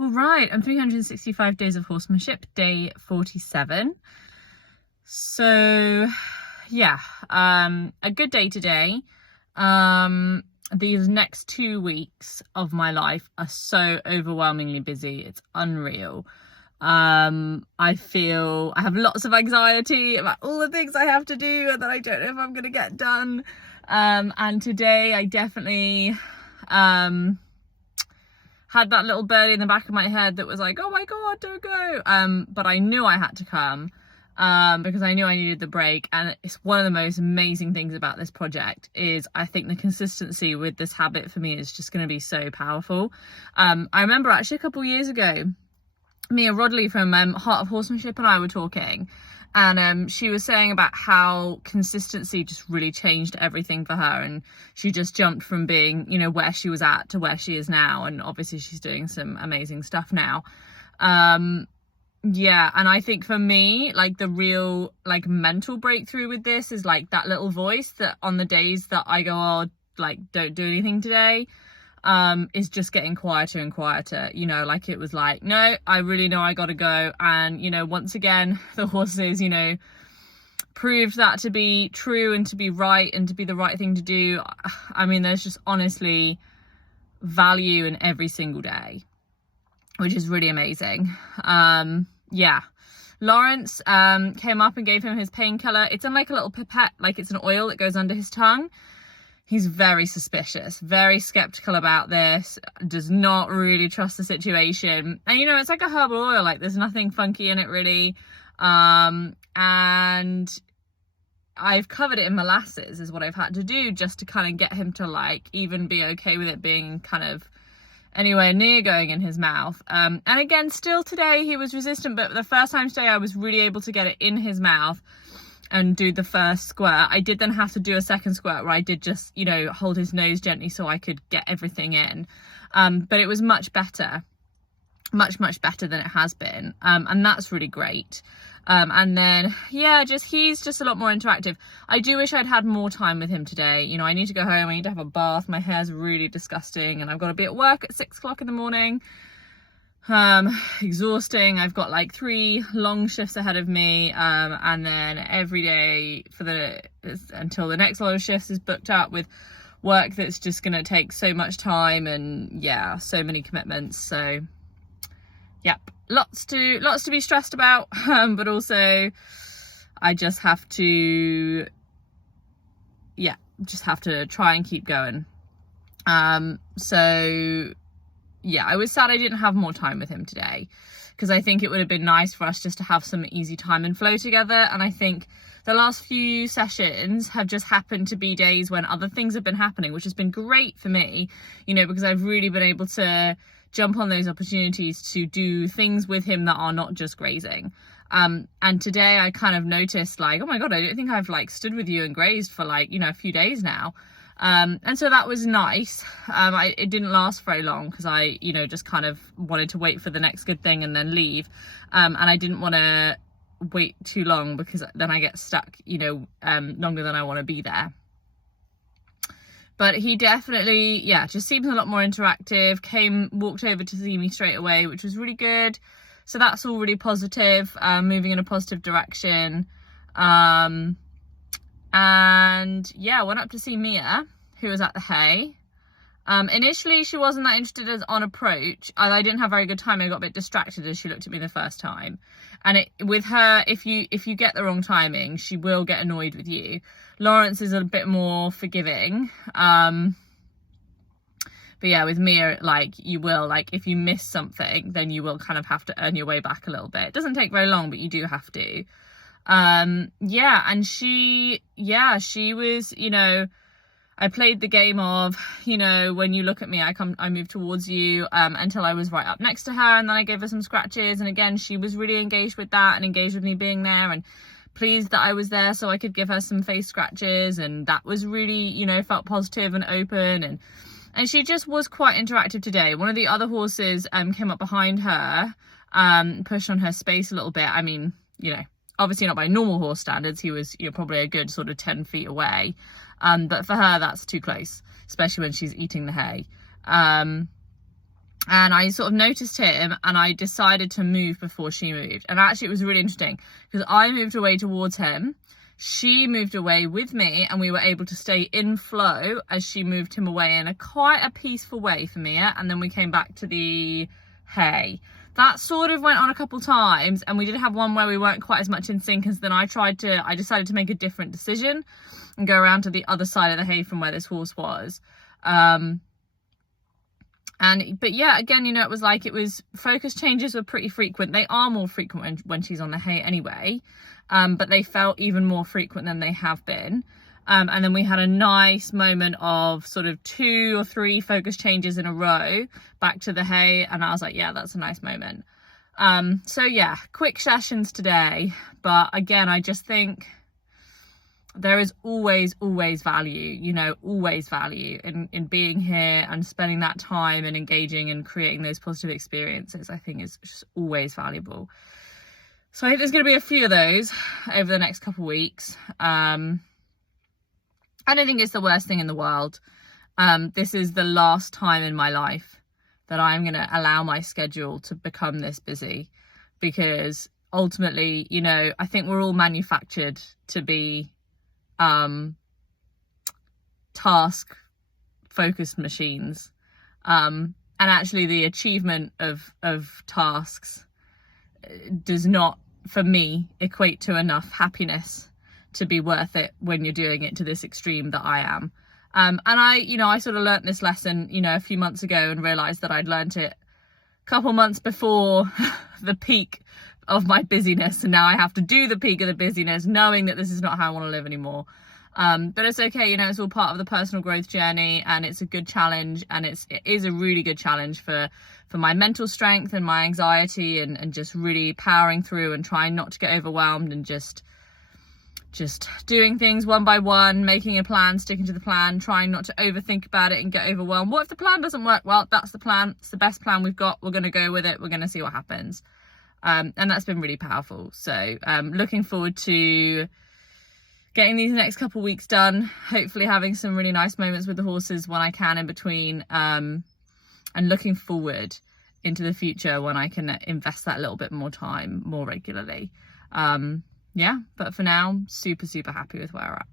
All right, I'm 365 Days of Horsemanship, day 47. So, yeah, a good day today. These next 2 weeks of my life are so overwhelmingly busy. It's unreal. I feel I have lots of anxiety about all the things I have to do and that I don't know if I'm going to get done. And today I definitely, had that little birdie in the back of my head that was like, oh my God, don't go. But I knew I had to come, because I knew I needed the break. And it's one of the most amazing things about this project is I think the consistency with this habit for me is just going to be so powerful. I remember actually a couple of years ago, Mia Rodley from Heart of Horsemanship and I were talking, and she was saying about how consistency just really changed everything for her, and she just jumped from being, you know, where she was at to where she is now, and obviously she's doing some amazing stuff now. Yeah, and I think for me, like, the real like mental breakthrough with this is like that little voice that on the days that I go, oh, like, don't do anything today, is just getting quieter and quieter. You know, like, it was like, no, I really know I gotta go. And, you know, once again, the horses, you know, proved that to be true and to be right and to be the right thing to do. I mean, there's just honestly value in every single day, which is really amazing. Yeah, Lawrence came up and gave him his painkiller. It's in like a little pipette, like it's an oil that goes under his tongue. He's very suspicious, very skeptical about this, does not really trust the situation. And, you know, it's like a herbal oil, like there's nothing funky in it really. And I've covered it in molasses is what I've had to do just to kind of get him to like even be okay with it being kind of anywhere near going in his mouth. And again, still today he was resistant, but the first time today I was really able to get it in his mouth and do the first squirt. I did then have to do a second squirt where I did just, you know, hold his nose gently so I could get everything in. But it was much better, much better than it has been. And that's really great. And then, yeah, he's just a lot more interactive. I do wish I'd had more time with him today. You know, I need to go home, I need to have a bath. My hair's really disgusting and I've got to be at work at 6 o'clock in the morning. Exhausting. I've got like 3 long shifts ahead of me, and then every day until the next lot of shifts is booked up with work that's just going to take so much time, and yeah, so many commitments. So yep, lots to be stressed about, but also I just have to try and keep going. So yeah, I was sad I didn't have more time with him today, because I think it would have been nice for us just to have some easy time and flow together. And I think the last few sessions have just happened to be days when other things have been happening, which has been great for me, you know, because I've really been able to jump on those opportunities to do things with him that are not just grazing. And today I kind of noticed like, oh my God, I don't think I've like stood with you and grazed for like, you know, a few days now. And so that was nice. It didn't last very long because I, you know, just kind of wanted to wait for the next good thing and then leave. And I didn't want to wait too long because then I get stuck, you know, longer than I want to be there. But he definitely, yeah, just seems a lot more interactive, walked over to see me straight away, which was really good. So that's all really positive, moving in a positive direction. And yeah, went up to see Mia, who was at the hay. Initially she wasn't that interested on approach. I didn't have very good time. I got a bit distracted as she looked at me the first time. And with her, if you get the wrong timing, she will get annoyed with you. Lawrence is a bit more forgiving. But yeah, with Mia, like, you will, like, if you miss something, then you will kind of have to earn your way back a little bit. It doesn't take very long, but you do have to. Yeah, and she was, you know, I played the game of, you know, when you look at me, I move towards you, until I was right up next to her, and then I gave her some scratches, and again, she was really engaged with that and engaged with me being there and pleased that I was there so I could give her some face scratches, and that was really, you know, felt positive and open, and she just was quite interactive today. One of the other horses came up behind her, pushed on her space a little bit. I mean, you know, obviously not by normal horse standards. He was, you know, probably a good sort of 10 feet away. But for her, that's too close, especially when she's eating the hay. And I sort of noticed him, and I decided to move before she moved. And actually it was really interesting because I moved away towards him, she moved away with me, and we were able to stay in flow as she moved him away in quite a peaceful way for Mia. And then we came back to the hay. That sort of went on a couple times, and we did have one where we weren't quite as much in sync, as then I decided to make a different decision and go around to the other side of the hay from where this horse was. But yeah, again, you know, it was focus changes were pretty frequent. They are more frequent when she's on the hay anyway, but they felt even more frequent than they have been. And then we had a nice moment of sort of 2 or 3 focus changes in a row back to the hay, and I was like, yeah, that's a nice moment. So yeah, quick sessions today, but again, I just think there is always value, you know, always value in being here and spending that time and engaging and creating those positive experiences. I think is just always valuable. So I think there's going to be a few of those over the next couple of weeks. I don't think it's the worst thing in the world. This is the last time in my life that I'm going to allow my schedule to become this busy, because ultimately, you know, I think we're all manufactured to be task focused machines. And actually the achievement of tasks does not, for me, equate to enough happiness to be worth it when you're doing it to this extreme that I am. And I sort of learnt this lesson, you know, a few months ago, and realised that I'd learnt it a couple months before the peak of my busyness, and now I have to do the peak of the busyness, knowing that this is not how I want to live anymore. But it's okay, you know, it's all part of the personal growth journey, and it's a good challenge, and it is a really good challenge for my mental strength and my anxiety, and just really powering through and trying not to get overwhelmed, and just doing things one by one, making a plan, sticking to the plan, trying not to overthink about it and get overwhelmed. What if the plan doesn't work? Well, that's the plan. It's the best plan we've got. We're going to go with it. We're going to see what happens. And that's been really powerful. So looking forward to getting these next couple weeks done, hopefully having some really nice moments with the horses when I can in between, and looking forward into the future when I can invest that little bit more time more regularly. Yeah, but for now, super happy with where we're at.